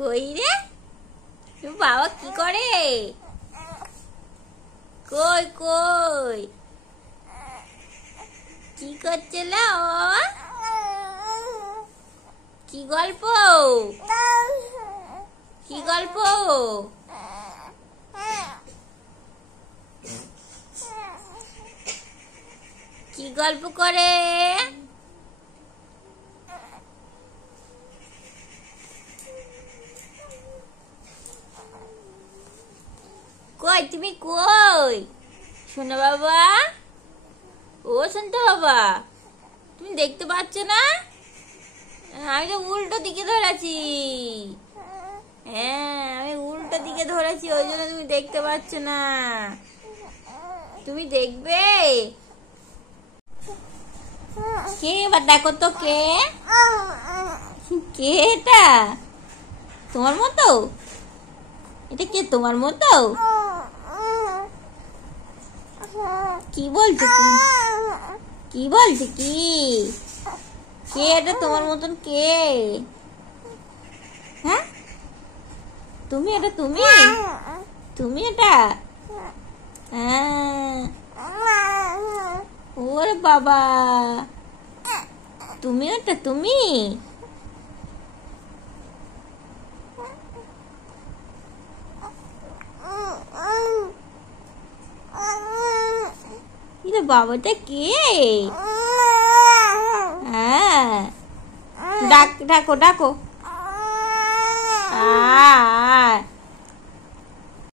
কই রে? বাবা কি করে? কই কই কি করছে? কি গল্প? কি গল্প? কি গল্প করে? কই তুমি কই? শোনো বাবা, ও শুনতে বাবা, তুমি দেখতে পাচ্ছ না? আমি তো উল্টো দিকে ধরেছি। হ্যাঁ, আমি উল্টো দিকে ধরেছি, ওই জন্য তুমি দেখতে পাচ্ছ না। তুমি দেখবে? কে এবার দেখো তো, কে কে এটা? তোমার মতো? এটা কে তোমার মতো? কি বলছো? কি বলছো? কি কে এটা তোমার মতন? কে? হ্যাঁ, তুমি এটা? তুমি তুমি এটা? হ্যাঁ। ওরে বাবা, তুমি এটা? তুমি এটা বাবাটা কে? হ্যাঁ, ডাকো ডাকো। আ